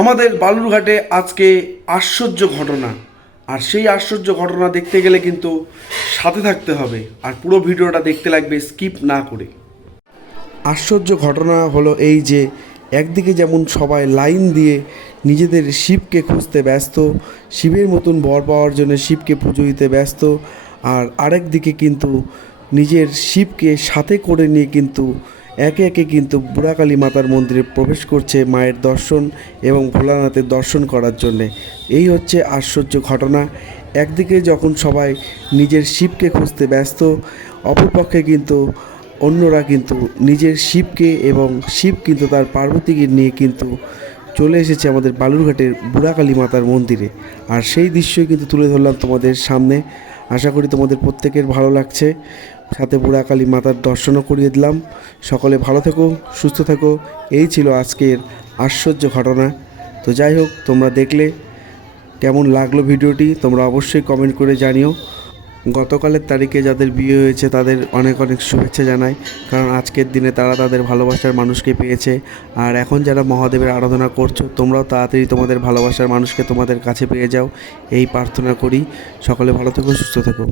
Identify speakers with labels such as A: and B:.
A: আমাদের বালুরঘাটে আজকে আশ্চর্য ঘটনা। আর সেই আশ্চর্য ঘটনা দেখতে গেলে কিন্তু সাথে থাকতে হবে। আর পুরো ভিডিওটা দেখতে লাগবে স্কিপ না করে। আশ্চর্য ঘটনা হলো এই যে, একদিকে যেমন সবাই লাইন দিয়ে নিজেদের শিবকে খুঁজতে ব্যস্ত, শিবের মতন বর পাওয়ার জন্য শিবকে পুজো দিতে ব্যস্ত, আর আরেক দিকে কিন্তু নিজের শিবকে সাথে করে নিয়ে কিন্তু একে একে কিন্তু বুড়াকালী মাতার মন্দিরে প্রবেশ করছে মায়ের দর্শন এবং ভোলানাথের দর্শন করার জন্যে। এই হচ্ছে আশ্চর্য ঘটনা। একদিকে যখন সবাই নিজের শিবকে খুঁজতে ব্যস্ত, অপরপক্ষে কিন্তু অন্যরা কিন্তু নিজের শিবকে এবং শিব কিন্তু তার পার্বতীকে নিয়ে কিন্তু চলে এসেছে আমাদের বালুরঘাটের বুড়াকালী মাতার মন্দিরে। আর সেই দৃশ্যই কিন্তু তুলে ধরলাম তোমাদের সামনে। আশা করি তোমাদের প্রত্যেকের ভালো লাগছে। সাথে বুড়াকালী মাতার দর্শনও করিয়ে দিলাম। সকলে ভালো থেকো, সুস্থ থেকো। এই ছিল আজকের আশ্চর্য ঘটনা। তো যাই হোক, তোমরা দেখলে কেমন লাগল ভিডিওটি, তোমরা অবশ্যই কমেন্ট করে জানিও। গতকালের তারিখে যাদের বিয়ে হয়েছে, তাদের অনেক অনেক শুভেচ্ছা জানাই। কারণ আজকের দিনে তারা তাদের ভালোবাসার মানুষকে পেয়েছে। আর এখন যারা মহাদেবের আরাধনা করছ, তোমরাও তাড়াতাড়ি তোমাদের ভালোবাসার মানুষকে তোমাদের কাছে পেয়ে যাও। এই প্রার্থনা করি। সকলে ভালো থেকো, সুস্থ থেকো।